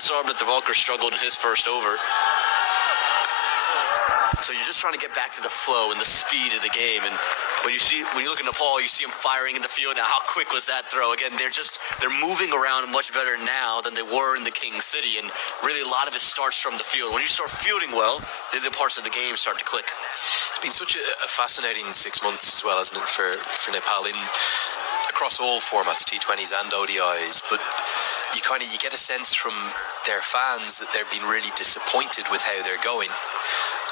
Sarbnet the Valkyr struggled in his first over. So you're just trying to get back to the flow and the speed of the game. And when you look at Nepal, you see them firing in the field. Now, how quick was that throw? Again, they're moving around much better now than they were in the King City. And really, a lot of it starts from the field. When you start fielding well, the other parts of the game start to click. It's been such a fascinating 6 months as well, hasn't it, for Nepal across all formats, T20s and ODIs. But you get a sense from their fans that they've been really disappointed with how they're going.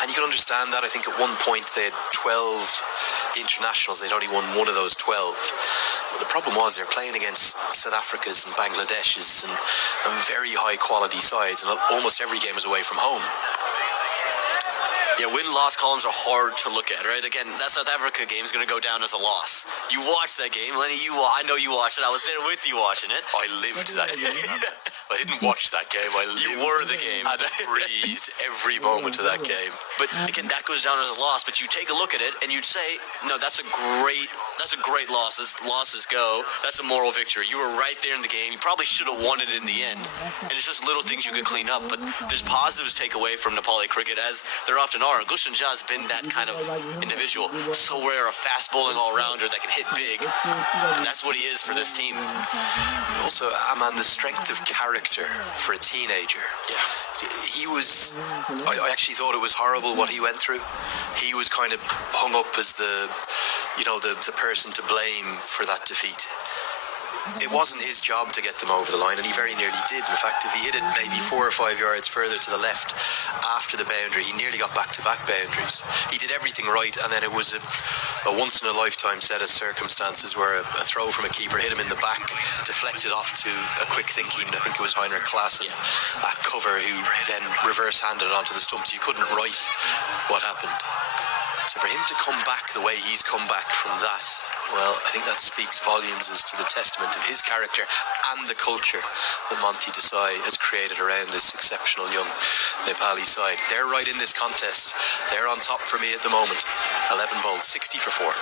And you can understand that. I think at one point they had 12 internationals. They'd only won one of those 12. But the problem was they're playing against South Africa's and Bangladesh's and very high quality sides. And almost every game is away from home. Yeah, win-loss columns are hard to look at, right? Again, that South Africa game is going to go down as a loss. You watched that game, Lenny. I know you watched it. I was there with you watching it. I lived that game. I didn't watch that game. You were the game. And breathed every moment of that game. But again, that goes down as a loss. But you take a look at it and you'd say, no, that's a great loss. As losses go, that's a moral victory. You were right there in the game. You probably should have won it in the end. And it's just little things you can clean up. But there's positives to take away from Nepali cricket, as there often are. Gushan Jha has been that kind of individual. So rare, a fast bowling all-rounder that can hit big. And that's what he is for this team. Also, Aman, the strength of character for a teenager. Yeah. He was, I actually thought it was horrible what he went through. He was kind of hung up as the person to blame for that defeat. It wasn't his job to get them over the line, and he very nearly did. In fact, if he hit it maybe 4 or 5 yards further to the left after the boundary, he nearly got back-to-back boundaries. He did everything right, and then it was a once-in-a-lifetime set of circumstances where a throw from a keeper hit him in the back, deflected off to a quick-thinking, I think it was Heinrich Klaassen at cover, who then reverse-handed it onto the stumps. You couldn't write what happened. So for him to come back the way he's come back from that, well, I think that speaks volumes as to the testament of his character and the culture that Monty Desai has created around this exceptional young Nepali side. They're right in this contest. They're on top for me at the moment. 11 bowled, 60 for 4.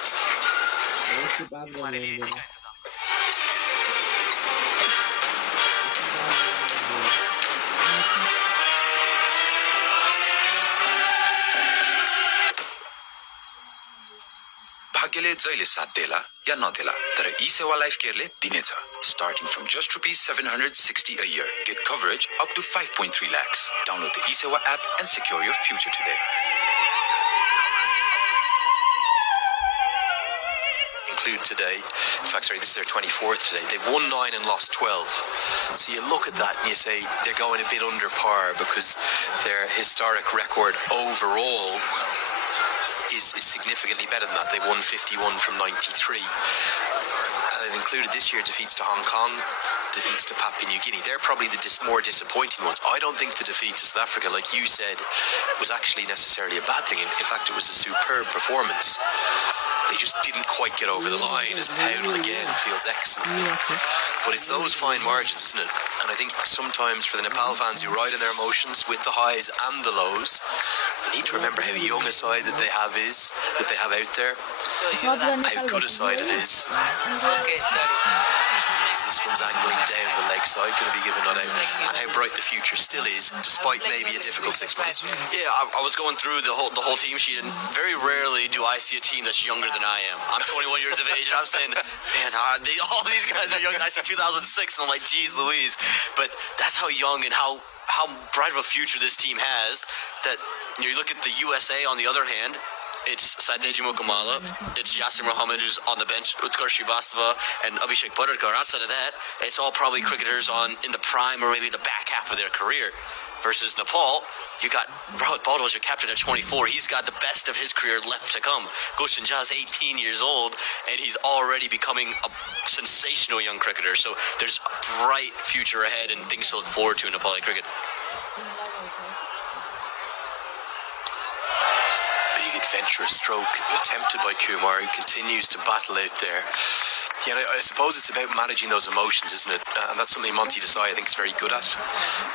भाग्यले जहिले साथ देला या नदेला तर e-Sewa life केयरले दिनेछ starting from just ₹760 a year. Get coverage up to 5.3 lakhs. Download the e-sewa app and secure your future today. Include today. In fact, sorry, this is their 24th today. They've won 9 and lost 12. So you look at that and you say they're going a bit under par because their historic record overall is significantly better than that. They've won 51 from 93. And it included this year defeats to Hong Kong, defeats to Papua New Guinea. They're probably the more disappointing ones. I don't think the defeat to South Africa, like you said, was actually necessarily a bad thing. In fact, it was a superb performance. They just didn't quite get over the line, as Powell again feels excellent. But it's those fine margins, isn't it? And I think sometimes for the Nepal fans who ride in their emotions with the highs and the lows, they need to remember how young a side that they have out there, how good a side it is. This one's angling down the leg side, going to be given not out, and how bright the future still is, despite maybe a difficult 6 months. Yeah, I was going through the whole team sheet, and very rarely do I see a team that's younger than I am. I'm 21 years of age, and I'm saying, man, all these guys are young. I see 2006, and I'm like, geez Louise. But that's how young and how bright of a future this team has. That you look at the USA on the other hand. It's Saiteji Mukamala, it's Yasir Mohammed who's on the bench, Utkarsh Srivastava and Abhishek Butterkar. Outside of that, it's all probably cricketers in the prime or maybe the back half of their career. Versus Nepal, you got Rohit Baldwin, your captain at 24. He's got the best of his career left to come. Gushan Jha is 18 years old, and he's already becoming a sensational young cricketer. So there's a bright future ahead and things to look forward to in Nepali cricket. Adventurous stroke attempted by Kumar, who continues to battle out there. You know, I suppose it's about managing those emotions, isn't it? And that's something Monty Desai, I think, is very good at.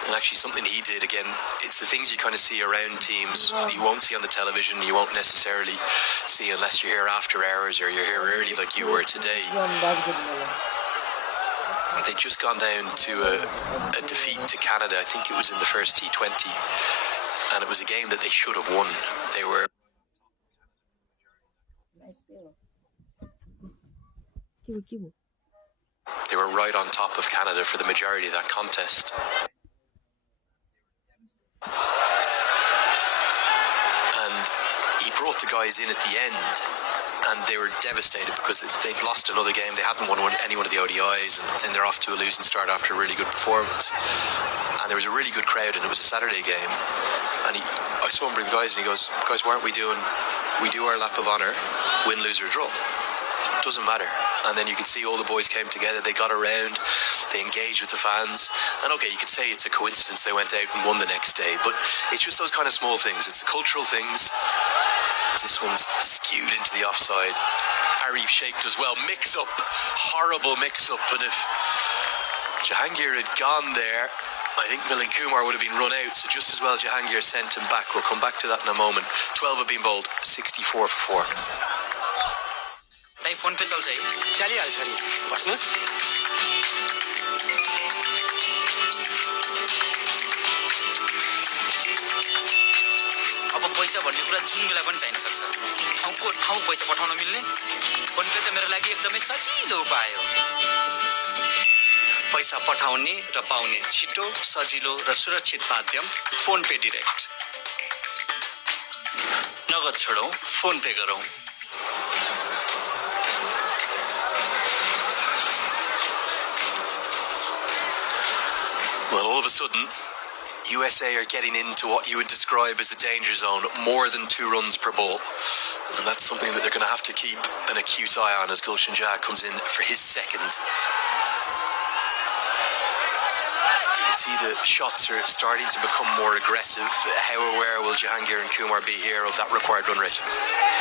And actually something he did, again, it's the things you kind of see around teams that you won't see on the television, you won't necessarily see unless you're here after hours or you're here early like you were today. They'd just gone down to a defeat to Canada. I think it was in the first T20. And it was a game that they should have won. They were right on top of Canada for the majority of that contest. And he brought the guys in at the end, and they were devastated because they'd lost another game. They hadn't won any one of the ODIs, and then they're off to a losing start after a really good performance. And there was a really good crowd, and it was a Saturday game. And I saw him bring the guys, and he goes, "Guys, why aren't we do our lap of honour, win, lose or draw? Doesn't matter." And then you could see all the boys came together. They got around, they engaged with the fans. And okay, you could say it's a coincidence they went out and won the next day, but it's just those kind of small things. It's the cultural things. This one's skewed into the offside. Arif shaked as well. Mix-up, horrible mix-up. And if Jahangir had gone there, I think Milind Kumar would have been run out. So just as well Jahangir sent him back. We'll come back to that in a moment. 12 have been bowled, 64 for 4. Hey, phone pe chalcha hai chalihalcha ni बस्नुस् अब पैसा भन्ने कुरा जुन बेला पनि चाहिन सक्छ ठाउँको ठाउँ पैसा पठाउन मिल्ने फोन पे त मेरो लागि एकदमै सजिलो उपाय हो पैसा पठाउने र पाउने छिटो सजिलो र सुरक्षित माध्यम फोन पे डाइरेक्ट नगद छोडौं फोन पे गरौं Well, all of a sudden, USA are getting into what you would describe as the danger zone, more than 2 runs per ball. And that's something that they're going to have to keep an acute eye on as Gulshan Jah comes in for his second. You can see the shots are starting to become more aggressive. How aware will Jahangir and Kumar be here of that required run rate?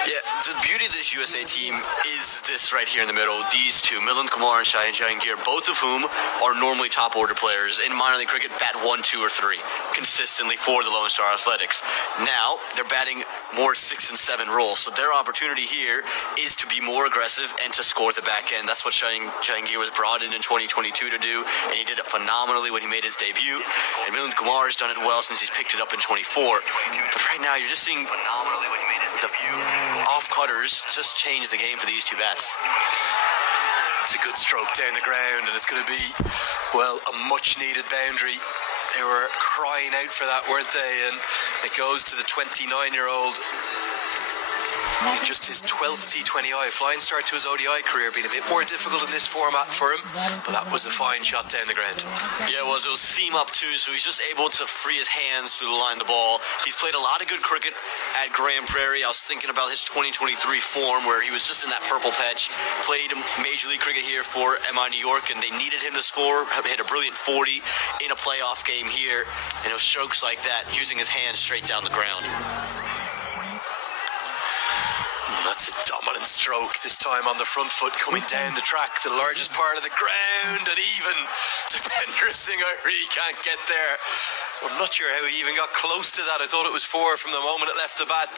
Yeah, the beauty of this USA team is this right here in the middle. These two, Milind Kumar and Shaheen Jahangir, both of whom are normally top order players in minor league cricket, bat 1, 2, or 3 consistently for the Lone Star Athletics. Now they're batting more 6 and 7 roles, so their opportunity here is to be more aggressive and to score at the back end. That's what Shaheen Jahangir was brought in 2022 to do, and he did it phenomenally when he made his debut. And Milind Kumar has done it well since he's picked it up in 24. But right now you're just seeing phenomenally when he made his debut. Off cutters just change the game for these two bats. It's a good stroke down the ground, and it's going to be, well, a much needed boundary. They were crying out for that, weren't they? And it goes to the 29-year-old. In just his 12th T20I, flying start to his ODI career, being a bit more difficult in this format for him, but that was a fine shot down the ground. Yeah, it was seam up too, so he's just able to free his hands to the line of the ball. He's played a lot of good cricket at Grand Prairie. I was thinking about his 2023 form where he was just in that purple patch, played Major League Cricket here for MI New York, and they needed him to score, hit a brilliant 40 in a playoff game here, and it was strokes like that, using his hands straight down the ground. That's a dominant stroke, this time on the front foot, coming down the track to the largest part of the ground, and even Dipender Singh Airi can't get there. I'm not sure how he even got close to that. I thought it was 4 from the moment it left the bat.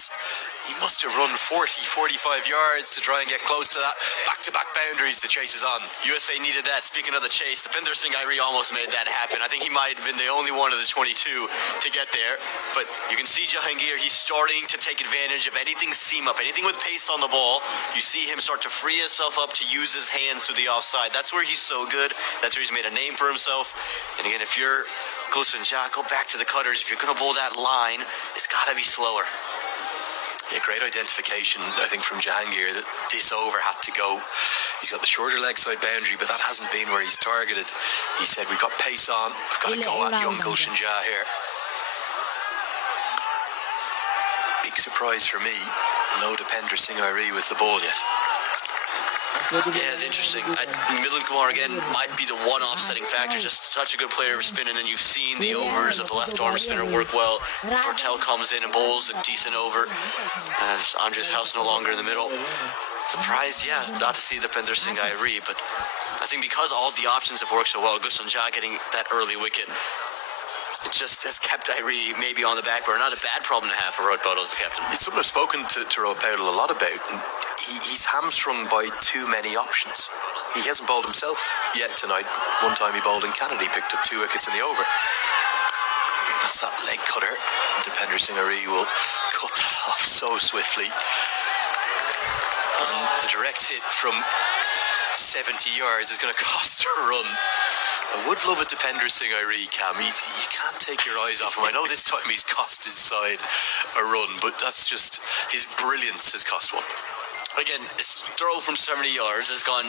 He must have run 40, 45 yards to try and get close to that. Back-to-back boundaries, the chase is on. USA needed that. Speaking of the chase, Dipender Singh Airi almost made that happen. I think he might have been the only one of the 22 to get there. But you can see Jahangir, he's starting to take advantage of anything seam up, anything with pace on the ball. You see him start to free himself up to use his hands to the offside. That's where he's so good. That's where he's made a name for himself. And again, if you're Gulshan Jah, go back to the cutters. If you're going to bowl that line, it's got to be slower. Yeah, great identification, I think, from Jahangir that this over had to go. He's got the shorter leg side boundary, but that hasn't been where he's targeted. He said, we've got pace on, we've got to go at young Gulshan Jah here. Big surprise for me, no Dipender Singh Airi with the ball yet. Yeah, interesting. Milind Kumar, again, might be the one offsetting factor. Just such a good player of spin, and then you've seen the overs of the left-arm spinner work well. Bartel comes in and bowls a decent over. As Andres House no longer in the middle. Surprised, yeah, not to see Dipender Singh Airi, but I think because all of the options have worked so well, Gulshan Jah getting that early wicket, It just has kept Irie maybe on the back burner. Not a bad problem to have for Road Bodo as the captain. It's something I've spoken to Road Powell a lot about. And he's hamstrung by too many options. He hasn't bowled himself yet tonight. One time he bowled in Canada, he picked up 2 wickets in the over. That's that leg cutter. Depender Singh Irie will cut that off so swiftly. And the direct hit from 70 yards is going to cost a run. I would love a Depender Singh Irie, Cam. You can't take your eyes off him. I know this time he's cost his side a run, but that's just his brilliance has cost one. Again, his throw from 70 yards has gone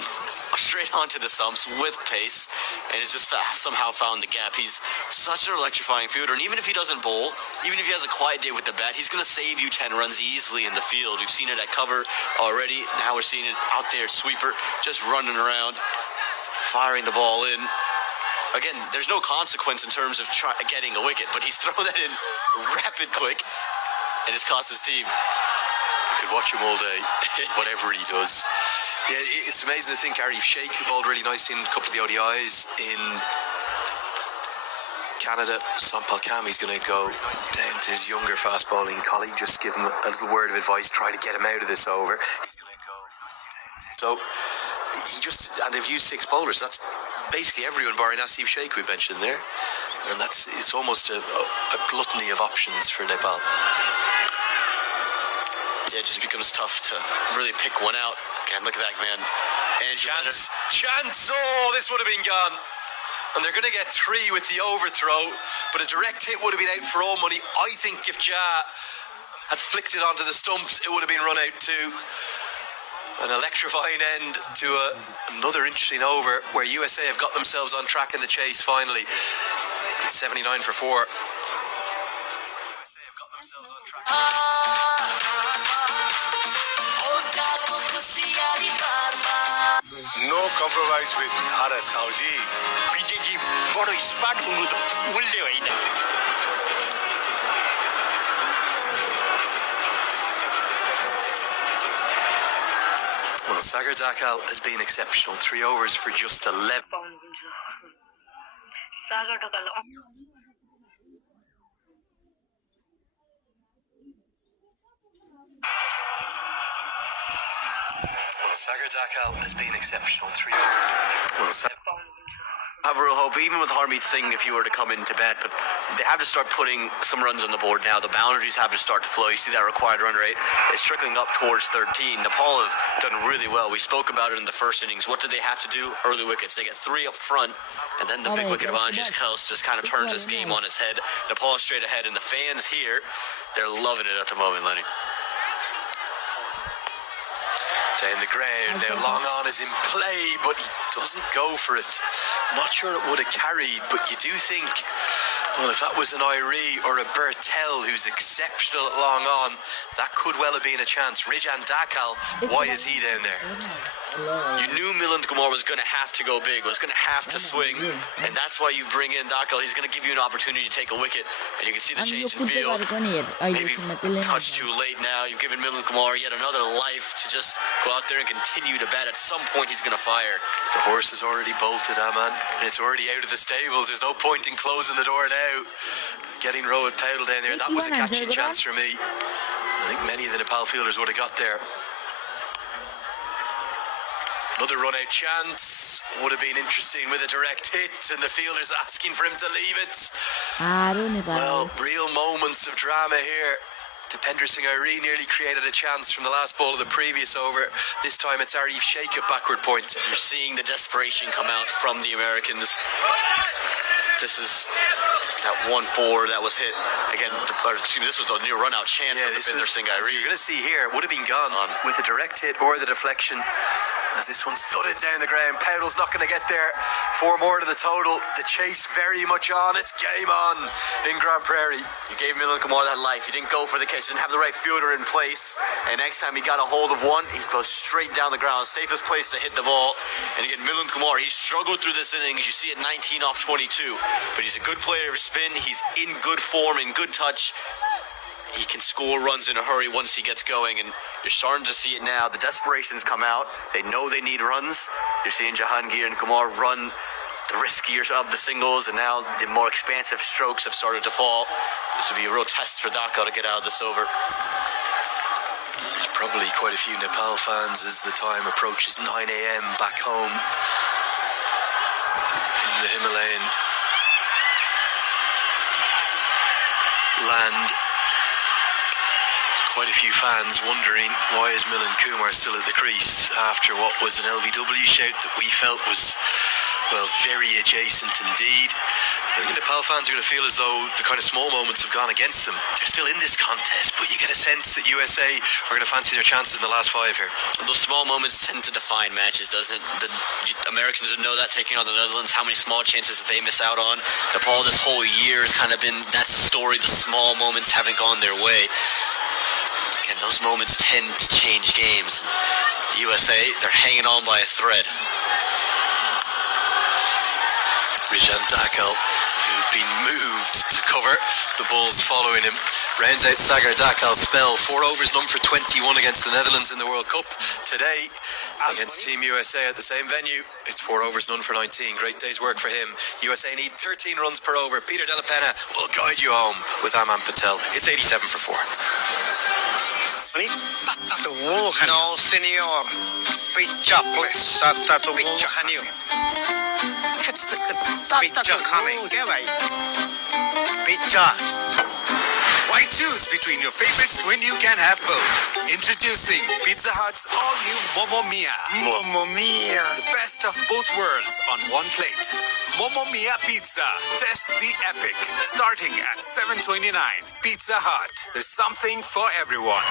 straight onto the stumps with pace, and it's just somehow found the gap. He's such an electrifying fielder, and even if he doesn't bowl, even if he has a quiet day with the bat, he's going to save you 10 runs easily in the field. We've seen it at cover already. Now we're seeing it out there at sweeper, just running around, firing the ball in. Again, there's no consequence in terms of getting a wicket, but he's thrown that in rapid quick, and it's cost his team. I could watch him all day, whatever he does. Yeah, it's amazing to think Arif Sheikh, who bowled really nicely in a couple of the ODIs in Canada. Sampal Kam, he's going to go down to his younger fast bowling colleague, just give him a little word of advice, try to get him out of this over. So and they've used 6 bowlers. That's basically everyone barring Asif Sheikh we mentioned there, and it's almost a gluttony of options for Nepal. Yeah, it just becomes tough to really pick one out. Again, look at that, man. And Chance! Oh, this would have been gone. And they're going to get 3 with the overthrow, but a direct hit would have been out for all money. I think if Jah had flicked it onto the stumps, it would have been run out too. An electrifying end to another interesting over where USA have got themselves on track in the chase finally. It's 79 for 4. No compromise with RS Hauji. Vijayji बडो smart हुनु त मूल्य होइन Well, Sagar Dakal has been exceptional. 3 overs for just 11. Sagar Dhakal Well, Sagar Dakal has been exceptional. 3 overs. Well, have a real hope, even with Harmeet Singh, if you were to come into bat, but they have to start putting some runs on the board now. The boundaries have to start to flow. You see that required run rate is trickling up towards 13. Nepal have done really well. We spoke about it in the first innings. What do they have to do? Early wickets. They get 3 up front, and then the big wicket of Anji's Kels just kind of turns this game on its head. Nepal is straight ahead, and the fans here, they're loving it at the moment, Lenny. Down the ground now, long on is in play, but he doesn't go for it. Not sure it would have carried, but you do think, well, if that was an Irie or a Bertel who's exceptional at long on, that could well have been a chance. Rijan Dakal, why is he down there? You knew Milind Kumar was going to have to go big, was going to have to swing, and that's why you bring in Dakal. He's going to give you an opportunity to take a wicket, and you can see the change in field. Maybe touch too late now. You've given Milind Kumar yet another life to just go out there and continue to bat. At some point, he's going to fire. The horse is already bolted, man. It's already out of the stables. There's no point in closing the door now. Getting Rohit Patel down there, that was a catching chance for me. I think many of the Nepal fielders would have got there. Another run-out chance would have been interesting with a direct hit, and the fielders asking for him to leave it. Well, real moments of drama here. Depender Singh Irie nearly created a chance from the last ball of the previous over. This time it's Arif Sheikh at backward point. You're seeing the desperation come out from the Americans. This is that 1-4 that was hit. Again, this was a near run-out chance for Depender Singh Irie. You're going to see here, it would have been gone with a direct hit or the deflection. As this one thudded down the ground. Powell's not going to get there. 4 more to the total. The chase very much on. It's game on in Grand Prairie. You gave Milind Kumar that life. You didn't go for the catch. Didn't have the right fielder in place. And next time he got a hold of one, he goes straight down the ground. Safest place to hit the ball. And again, Milind Kumar, he struggled through this innings. You see it 19 off 22. But he's a good player of spin. He's in good form, in good touch. He can score runs in a hurry once he gets going, and you're starting to see it now. The desperation's come out. They know they need runs. You're seeing Jahangir and Kumar run the riskier of the singles, and now the more expansive strokes have started to fall. This would be a real test for Dhaka to get out of this over. There's probably quite a few Nepal fans as the time approaches 9 a.m. back home in the Himalayan land. Quite a few fans wondering why is Milan Kumar still at the crease after what was an LBW shout that we felt was, well, very adjacent indeed. I think Nepal fans are going to feel as though the kind of small moments have gone against them. They're still in this contest, but you get a sense that USA are going to fancy their chances in the last 5 here. Those small moments tend to define matches, doesn't it? The Americans would know that taking on the Netherlands, how many small chances that they miss out on. Nepal this whole year has kind of been, that's the story, the small moments haven't gone their way. And those moments tend to change games. The USA, they're hanging on by a thread. Rijan Dakel, who'd been moved to cover, the Bulls following him, rounds out Sagar Dakel's spell. 4 overs, none for 21 against the Netherlands in the World Cup. Today, against Team USA at the same venue, it's 4 overs, none for 19. Great day's work for him. USA need 13 runs per over. Peter Della Penna will guide you home with Aman Patel. It's 87 for 4. No, senor. Picture, please. Picture, honey. Picture coming. Picture. Why choose between your favorites when you can have both? Introducing Pizza Hut's all-new Momo Mia. Mamma mia. The best of both worlds on one plate. Momo Mia Pizza. Test the epic. Starting at $7.29. Pizza Hut. There's something for everyone.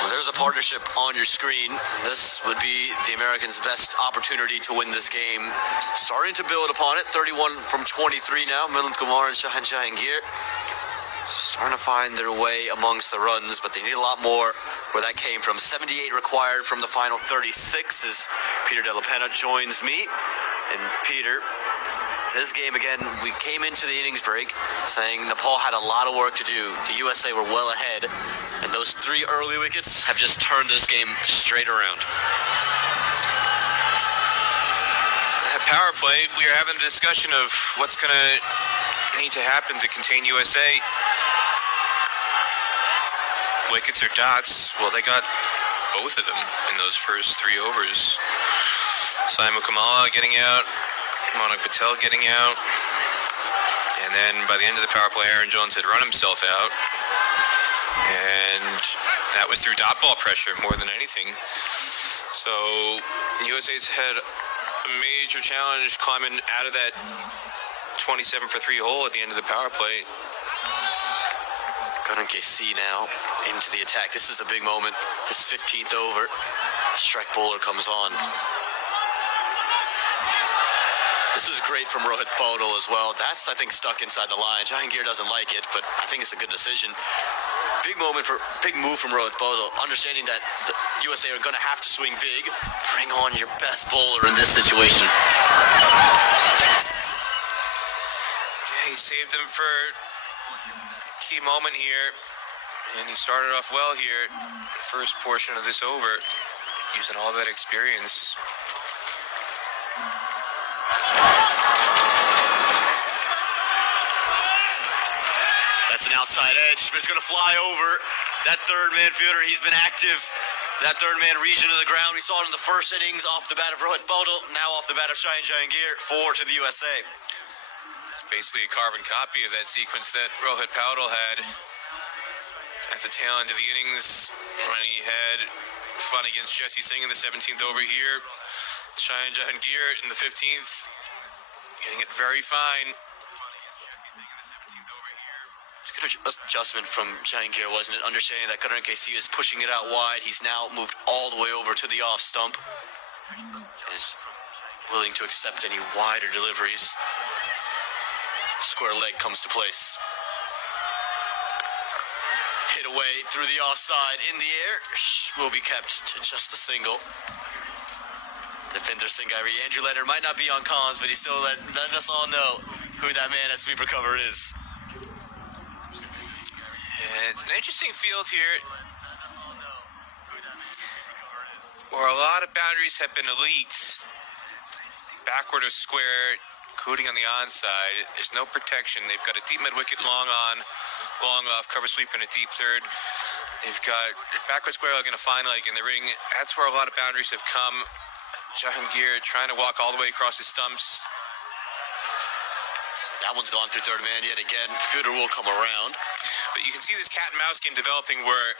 Well, there's a partnership on your screen. This would be the Americans' best opportunity to win this game. Starting to build upon it. 31 from 23 now. Milan Kumar and Shahan Jahangir starting to find their way amongst the runs, but they need a lot more where that came from. 78 required from the final 36 as Peter Della Penna joins me. And Peter, this game again, we came into the innings break saying Nepal had a lot of work to do. The USA were well ahead, and those 3 early wickets have just turned this game straight around. At power play, we are having a discussion of what's going to need to happen to contain USA. Wickets or dots? Well, they got both of them in those first 3 overs. Saima Kamala getting out, Monak Patel getting out, and then by the end of the power play, Aaron Jones had run himself out, and that was through dot ball pressure more than anything. So USA's had a major challenge climbing out of that 27 for 3 hole at the end of the power play. Gunnar KC now into the attack. This is a big moment. This 15th over. Strike bowler comes on. This is great from Rohit Bodal as well. That's, I think, stuck inside the line. Jahangir doesn't like it, but I think it's a good decision. Big move from Rohit Bodal, understanding that the USA are going to have to swing big. Bring on your best bowler in this situation. He saved him for a key moment here, and he started off well here. The first portion of this over, using all that experience. That's an outside edge, but it's going to fly over that third man fielder. He's been active. That third man region of the ground. We saw it in the first innings off the bat of Rohit Bodal, now off the bat of Shahan Jahangir. 4 to the USA. It's basically a carbon copy of that sequence that Rohit Bodal had at the tail end of the innings when he had fun against Jesse Singh in the 17th over here. Shahan Jahangir in the 15th, getting it very fine. Good adjustment from Jahangir, wasn't it? Understanding that Gunnar KC is pushing it out wide. He's now moved all the way over to the off stump. Is willing to accept any wider deliveries. Square leg comes to place. Hit away through the offside in the air. Will be kept to just a single. Defender Singhari. Andrew Leonard might not be on comms, but he's still letting us all know who that man at sweeper cover is. It's an interesting field here. where a lot of boundaries have been elites. Backward of square, including on the onside. There's no protection. They've got a deep mid-wicket, long on, long off, cover sweep, and a deep third. They've got backward square leg and a fine leg in the ring. That's where a lot of boundaries have come. Jahangir trying to walk all the way across his stumps. That one's gone through third man yet again. Fielder will come around. But you can see this cat and mouse game developing where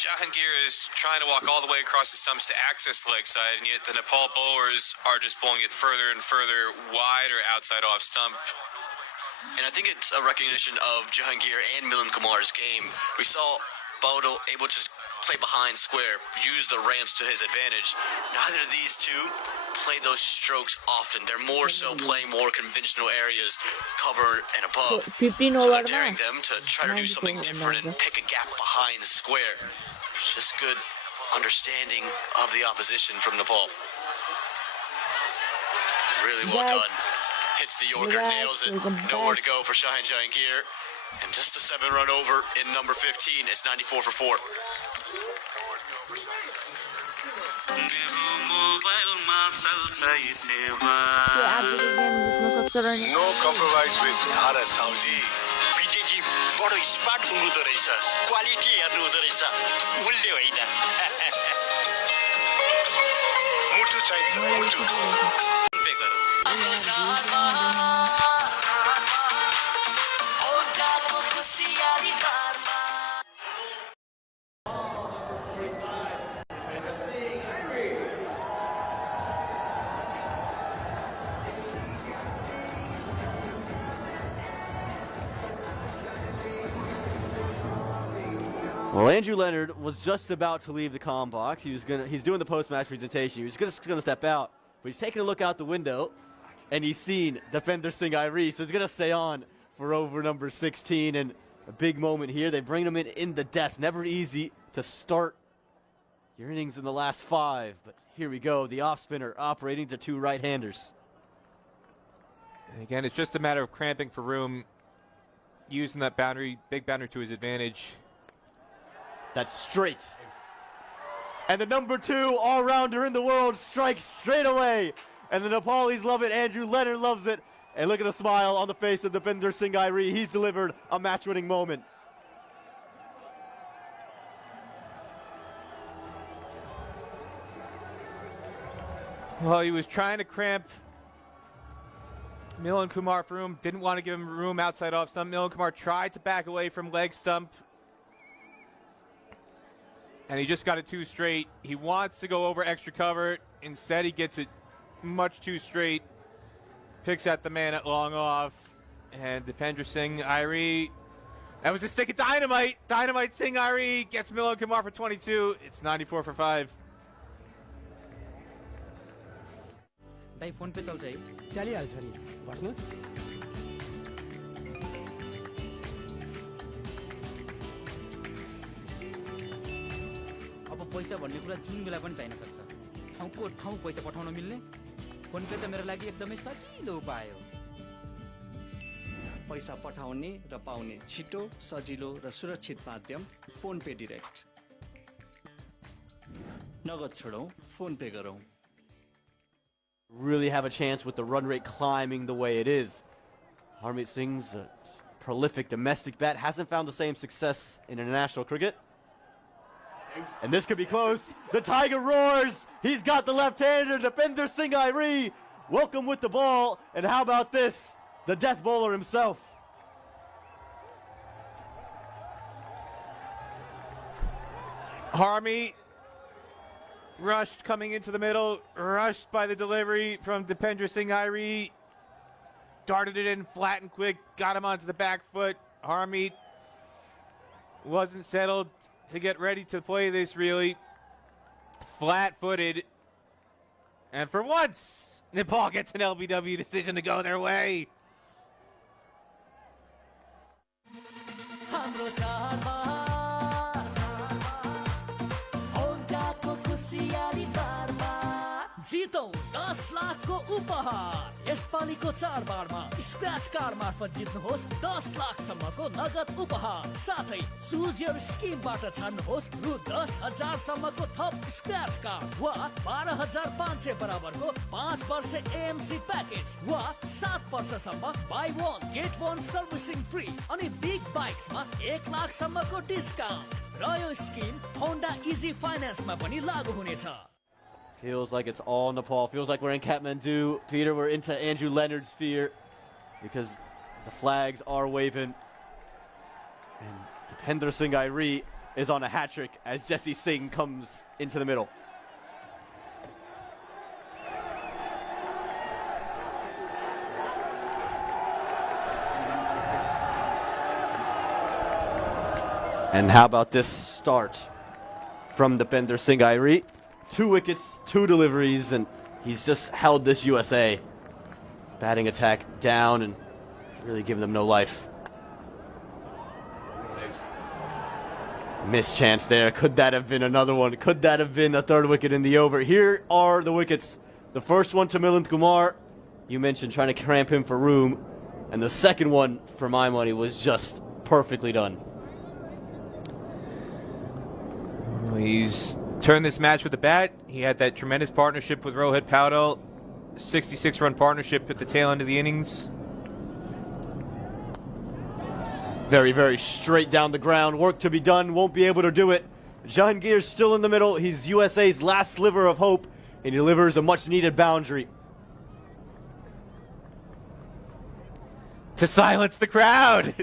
Jahangir is trying to walk all the way across his stumps to access the leg side, and yet the Nepal bowlers are just pulling it further and further wider outside off stump. And I think it's a recognition of Jahangir and Milind Kumar's game. We saw Bodal able to play behind square, use the ramps to his advantage. Neither of these two play those strokes often. They're more so playing more conventional areas, cover and above. 15 So over they're daring them to try to do something different and pick a gap behind the square. It's just good understanding of the opposition from Nepal. Really well done. Hits the Yorker, nails it. Nowhere to go for Shaheen Jahangir. And just a 7-run over in number 15. It's 94 for 4. No compromise with Dhara Sauji. Vijayji बडो smart हुनुहुँदो रहेछ quality हेर्नु हुँदो रहेछ मूल्य होइन मुटु चाहिन्छ मुटु Well, Andrew Leonard was just about to leave the comm box. He's doing the post-match presentation. He was just going to step out, but he's taking a look out the window, and he's seen defender Singh Irie, so he's going to stay on for over number 16, and a big moment here. They bring him in the death. Never easy to start your innings in the last 5, but here we go. The off-spinner operating to 2 right-handers. And again, it's just a matter of cramping for room, using that boundary, big boundary to his advantage. That's straight. And the number 2 all-rounder in the world strikes straight away. And the Nepalis love it. Andrew Leonard loves it. And look at the smile on the face of Deepinder Singh Irie. He's delivered a match-winning moment. Well, he was trying to cramp Milind Kumar for room. Didn't want to give him room outside off stump. Milind Kumar tried to back away from leg stump. And he just got it too straight. He wants to go over extra cover. Instead, he gets it much too straight. Picks at the man at long off. And Deepinder Singh Irie. That was a stick of dynamite. Dynamite Singh Irie gets Milind Kumar for 22. It's 94 for 5. Dai phone पे चल्छ है चलिहाल्छ नि बस्नुस् अब पैसा भन्ने कुरा जुन बेला पनि चाहिन सक्छ ठाउँको ठाउँ पैसा पठाउन मिल्ने फोन पे त मेरो लागि एकदमै सजिलो उपाय हो पैसा पठाउने र पाउने छिटो सजिलो र सुरक्षित माध्यम फोन पे डाइरेक्ट नगद छोडौं फोन पे गरौं Really have a chance with the run rate climbing the way it is. Harmeet Singh's a prolific domestic bat. Hasn't found the same success in international cricket. And this could be close. The Tiger roars. He's got the left-hander, Deepinder Singh Irie. Welcome with the ball. And how about this? The death bowler himself. Harmeet rushed coming into the middle, rushed by the delivery from Deepinder Singh Irie. Darted it in flat and quick, got him onto the back foot. Harmeet wasn't settled to get ready to play this really. Flat-footed. And for once, Nepal gets an LBW decision to go their way. जितौ 10 लाखको उपहार यसपालिको चाडबाडमा scratch car मार्फत जित्नुहोस् 10 लाखसम्मको नगद उपहार साथै choose your स्किमबाट छान्नुहोस् रु 10,000 सम्मको थप स्क्रैच कार वा 12,500 बराबरको 5 वर्ष एएमसी प्याकेज वा 7 वर्षसम्म बाई 1 गेट 1 सर्भिसिङ फ्री अनि बिग बाइक्समा 1 लाखसम्मको डिस्काउन्ट र यो स्किम होन्डा इजी फाइनान्समा पनि लागू हुनेछ। Feels like it's all Nepal. Feels like we're in Kathmandu. Peter, we're into Andrew Leonard's sphere because the flags are waving. And Dipender Singh Airi is on a hat trick as Jesse Singh comes into the middle. And how about this start from Dipender Singh Airi? 2 wickets, 2 deliveries, and he's just held this USA batting attack down and really giving them no life. Missed chance there. Could that have been another one? Could that have been the 3rd wicket in the over? Here are the wickets. The first one to Milind Kumar. You mentioned trying to cramp him for room. And the second one, for my money, was just perfectly done. He's turned this match with the bat. He had that tremendous partnership with Rohit Paudel, 66-run partnership at the tail end of the innings. Very, very straight down the ground. Work to be done. Won't be able to do it. Jahangir's still in the middle. He's USA's last sliver of hope, and he delivers a much-needed boundary. To silence the crowd.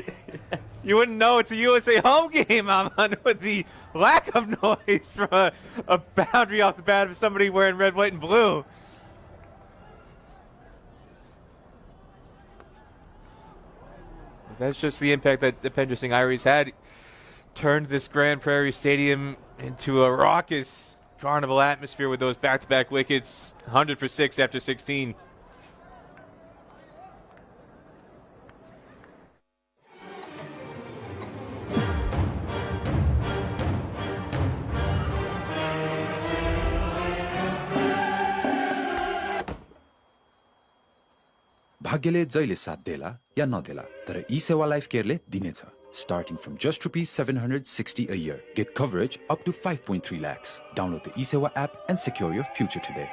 You wouldn't know it's a USA home game, Aman, with the lack of noise from a boundary off the bat of somebody wearing red, white, and blue. That's just the impact that Dipender Singh Airi's had. Turned this Grand Prairie Stadium into a raucous carnival atmosphere with those back-to-back wickets. 100 for 6 after 16. भाग्यले जहिले साथ देला या नदेला तर ई सेवा life केयरले दिनेछ starting from just rupees 760 a year. Get coverage up to 5.3 lakhs. Download the eSewa app and secure your future today.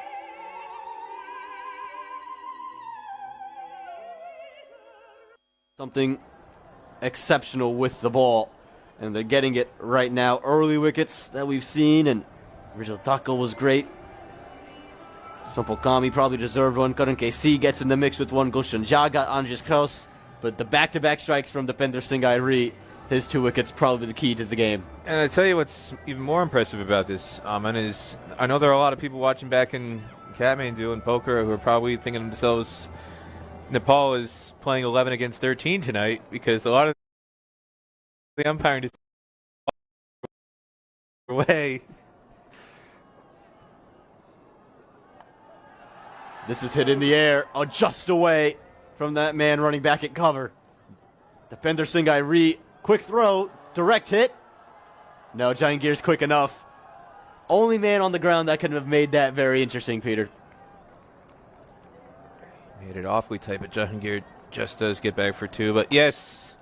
Something exceptional with the ball, and they're getting it right now. Early wickets that we've seen, and Rizal Taco was great. Sompokami probably deserved one. Karan KC gets in the mix with one. Gulshan Jha got Andres Kraus. But the back-to-back strikes from Dipender Singh Airi, his 2 wickets, probably the key to the game. And I tell you what's even more impressive about this, Aman, is I know there are a lot of people watching back in Kathmandu and poker who are probably thinking to themselves, Nepal is playing 11 against 13 tonight because a lot of the umpiring is away. This is hit in the air, just away from that man running back at cover. Dipender Singh Airi, quick throw, direct hit. No, Jahangir's quick enough. Only man on the ground that could have made that very interesting, Peter. Made it awfully tight, but Jahangir just does get back for 2. But yes,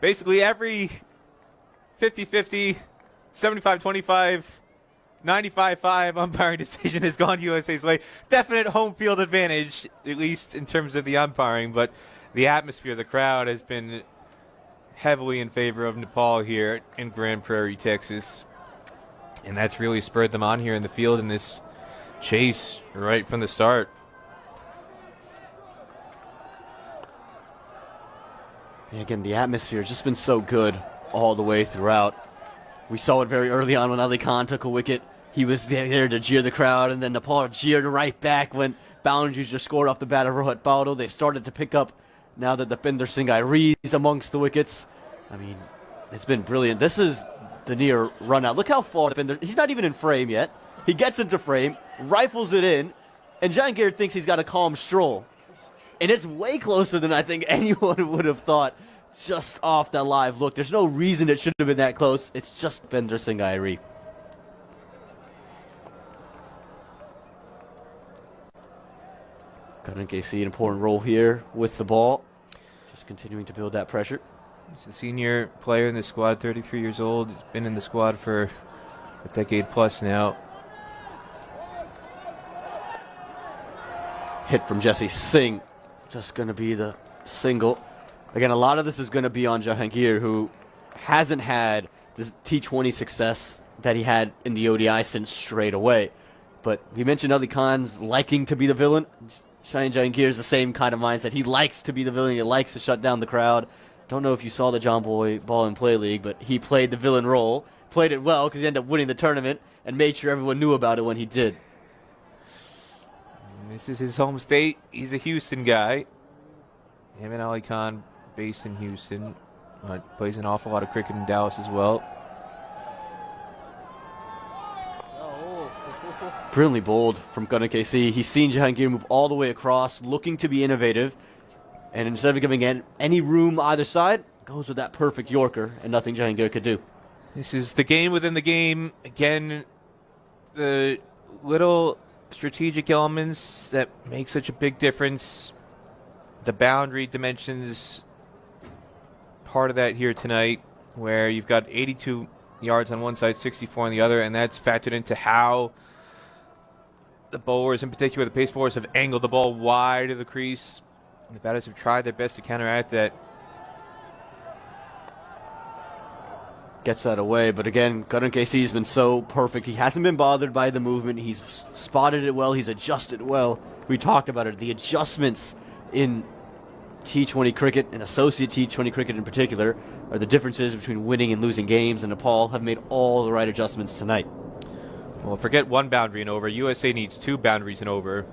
basically every 50-50, 75-25, 95-5 umpiring decision has gone USA's way. Definite home field advantage, at least in terms of the umpiring, but the atmosphere, the crowd has been heavily in favor of Nepal here in Grand Prairie, Texas. And that's really spurred them on here in the field in this chase right from the start. And again, the atmosphere has just been so good all the way throughout. We saw it very early on when Ali Khan took a wicket. He was there to jeer the crowd, and then Nepal jeered right back when boundaries are scored off the bat of Rohit Paudel. They've started to pick up now that Dipender Singh Airi is amongst the wickets. I mean, it's been brilliant. This is the near run out. Look how far Dipender, he's not even in frame yet. He gets into frame, rifles it in, and Jahangir thinks he's got a calm stroll. And it's way closer than I think anyone would have thought just off that live look. There's no reason it should have been that close. It's just Dipender Singh Airi. Karan KC, an important role here with the ball. Just continuing to build that pressure. He's the senior player in the squad, 33 years old. He's been in the squad for a decade plus now. Hit from Jesse Singh. Just going to be the single. Again, a lot of this is going to be on Jahangir, who hasn't had the T20 success that he had in the ODI since straight away. But we mentioned Ali Khan's liking to be the villain. Shaheen Jahangir is the same kind of mindset. He likes to be the villain. He likes to shut down the crowd. Don't know if you saw the John Boy Ball and Play League, but he played the villain role, played it well because he ended up winning the tournament, and made sure everyone knew about it when he did. This is his home state. He's a Houston guy. Him and Ali Khan based in Houston. Plays an awful lot of cricket in Dallas as well. Brilliantly bowled from Karan KC. He's seen Jahangir move all the way across, looking to be innovative. And instead of giving any room either side, goes with that perfect Yorker, and nothing Jahangir could do. This is the game within the game. Again, the little strategic elements that make such a big difference. The boundary dimensions, part of that here tonight, where you've got 82 yards on one side, 64 on the other, and that's factored into how the bowlers, in particular the pace bowlers, have angled the ball wide of the crease. The batters have tried their best to counteract that. Gets that away, but again, Karan KC has been so perfect. He hasn't been bothered by the movement. He's spotted it well. He's adjusted well. We talked about it. The adjustments in T20 cricket, and associate T20 cricket in particular, are the differences between winning and losing games, and Nepal have made all the right adjustments tonight. Well, forget one boundary and over. USA needs 2 boundaries and over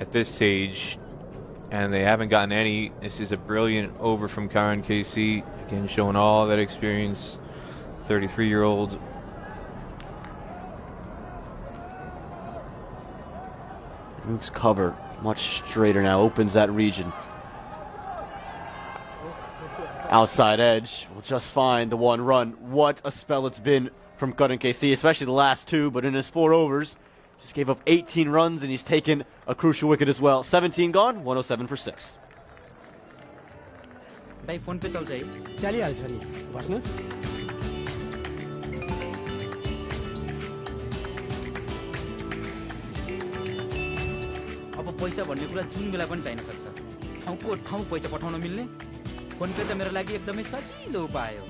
at this stage, and they haven't gotten any. This is a brilliant over from Karan KC, again showing all that experience. 33-year-old. Moves cover much straighter now, opens that region. Outside edge will just find the 1 run. What a spell it's been from Karan KC, especially the last 2, but in his 4 overs, just gave up 18 runs, and he's taken a crucial wicket as well. 17 gone, 107 for 6. Dai phone पे चल्छ है चलिहाल्छ नि बस्नुस् अब पैसा भन्ने कुरा जुन बेला पनि चाहिन सक्छ ठाउँको ठाउँ पैसा पठाउन मिल्ने फोन पे त मेरो लागि एकदमै सजिलो उपाय हो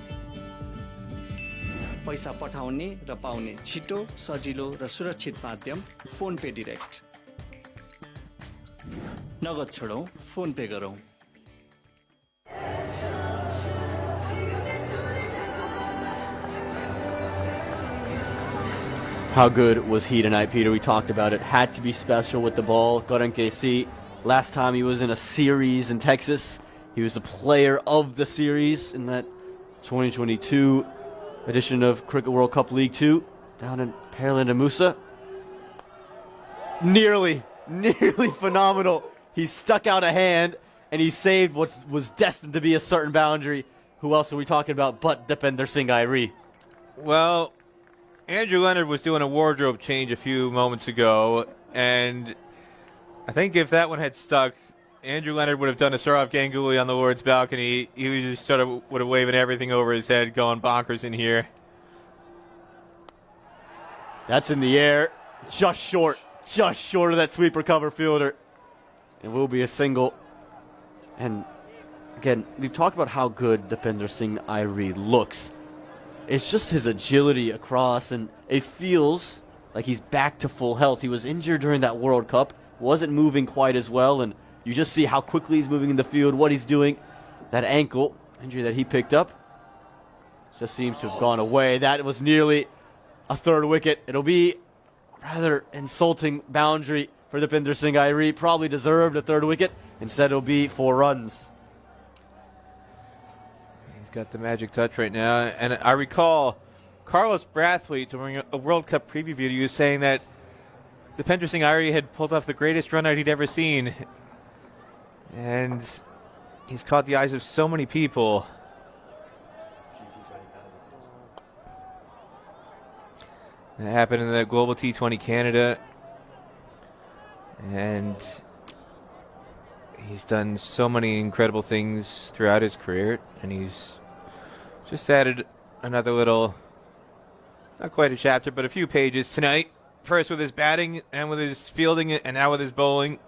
पैसा पठाउने र पाउने छिटो सजिलो र सुरक्षित माध्यम फोन पे डिरेक्ट नगद छोडौं फोन पे गरौं How good was he tonight, Peter? We talked about it. Had to be special with the ball. Karan KC, last time he was in a series in Texas, he was the player of the series in that 2022 edition of Cricket World Cup League 2 down in Pearland and Musa. Nearly phenomenal. He stuck out a hand and he saved what was destined to be a certain boundary. Who else are we talking about but Deepinder Singh Airi? Well, Andrew Leonard was doing a wardrobe change a few moments ago, and I think if that one had stuck, Andrew Leonard would have done a Saurav Ganguly on the Lord's balcony. He was just sort of would have waving everything over his head, going bonkers in here. That's in the air, just short of that sweeper cover fielder. It will be a single. And again, we've talked about how good Deepinder Singh Airi looks. It's just his agility across, and it feels like he's back to full health. He was injured during that World Cup, wasn't moving quite as well, and you just see how quickly he's moving in the field, what he's doing. That ankle injury that he picked up just seems to have gone away. That was nearly a 3rd wicket. It'll be rather insulting boundary for Deepinder Singh Airi. Probably deserved a 3rd wicket. Instead, it'll be 4 runs. Got the magic touch right now, and I recall Carlos Brathwaite during a World Cup preview video saying that Deepinder Singh Airi had pulled off the greatest run out he'd ever seen, and he's caught the eyes of so many people. That happened in the Global T20 Canada, and He's done so many incredible things throughout his career, and he's just added another little, not quite a chapter, but a few pages tonight. First with his batting, and with his fielding, and now with his bowling.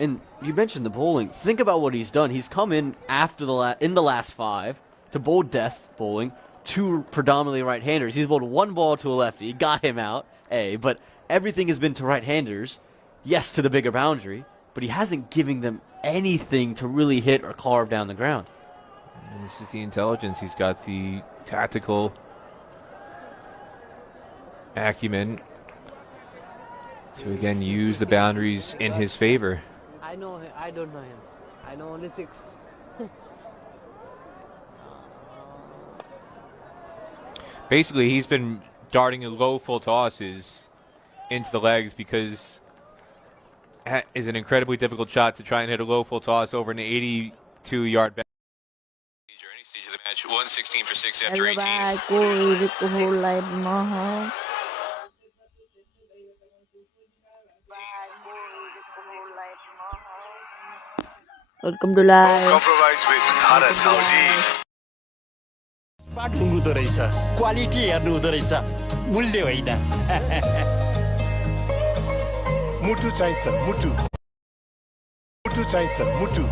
And you mentioned the bowling. Think about what he's done. He's come in after in the last 5 to bowl death bowling, 2 predominantly right-handers. He's bowled 1 ball to a lefty, got him out, but everything has been to right-handers. Yes, to the bigger boundary, but he hasn't given them anything to really hit or carve down the ground. And this is the intelligence. He's got the tactical acumen to, again, use the boundaries in his favor. I know him. I don't know him. I know only 6. Basically, he's been darting low full tosses into the legs because that is an incredibly difficult shot to try and hit a low full toss over an 82-yard boundary. Any stage of the match, 116 for 6 after Hello 18. भाइ को whole life ma ho welcome to No live compromise with Dhara Sauji. Smart हुँदो रहेछ quality हेर्नु हुँदो रहेछ मूल्य होइन मुटु चाहिन्छ मुटु मुटु चाहिन्छ मुटु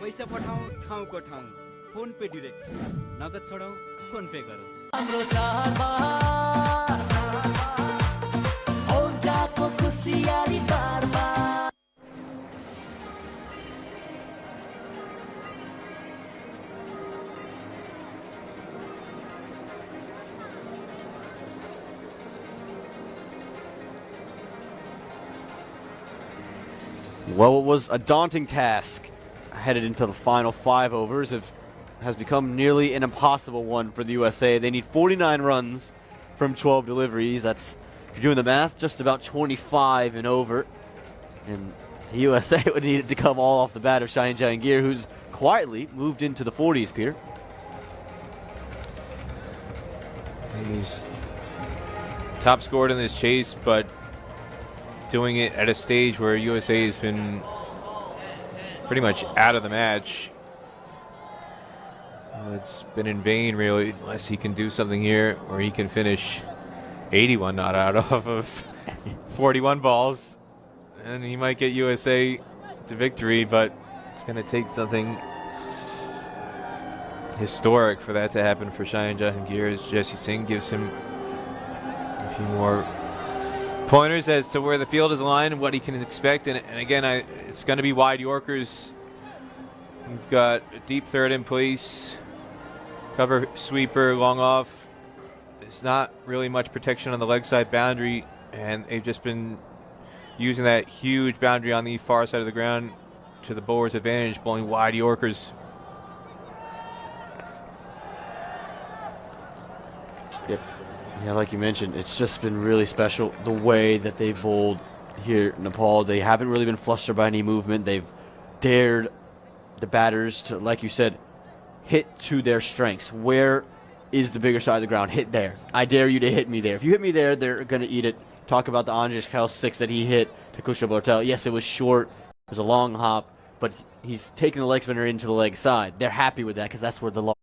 पैसा पठाऊ ठाउँको ठाउँ फोन पे डिरेक्ट नगद छोडाऊ फोन पे गरौ हाम्रो चाडबाड औटाको खुसियाली बारबार Well, it was a daunting task headed into the final 5 overs. It has become nearly an impossible one for the USA. They need 49 runs from 12 deliveries. That's, if you're doing the math, just about 25 and over. And the USA would need it to come all off the bat of Shaheen Jahangir, who's quietly moved into the 40s, Peter. He's top scored in this chase, but doing it at a stage where USA has been pretty much out of the match. It's been in vain, really, unless he can do something here where he can finish 81 not out of 41 balls. And he might get USA to victory, but it's going to take something historic for that to happen for Shaheen Jahangir, as Jesse Singh gives him a few more pointers as to where the field is aligned and what he can expect. And again, it's going to be wide Yorkers. We've got a deep third in place, cover sweeper, long off. There's not really much protection on the leg side boundary, and they've just been using that huge boundary on the far side of the ground to the bowler's advantage, bowling wide Yorkers. Yep. Yeah, like you mentioned, it's just been really special the way that they've bowled here in Nepal. They haven't really been flustered by any movement. They've dared the batters to, like you said, hit to their strengths. Where is the bigger side of the ground? Hit there. I dare you to hit me there. If you hit me there, they're going to eat it. Talk about the Andres Kyle 6 that he hit to Kusha Bortel. Yes, it was short. It was a long hop, but he's taking the leg spinner into the leg side. They're happy with that because that's where the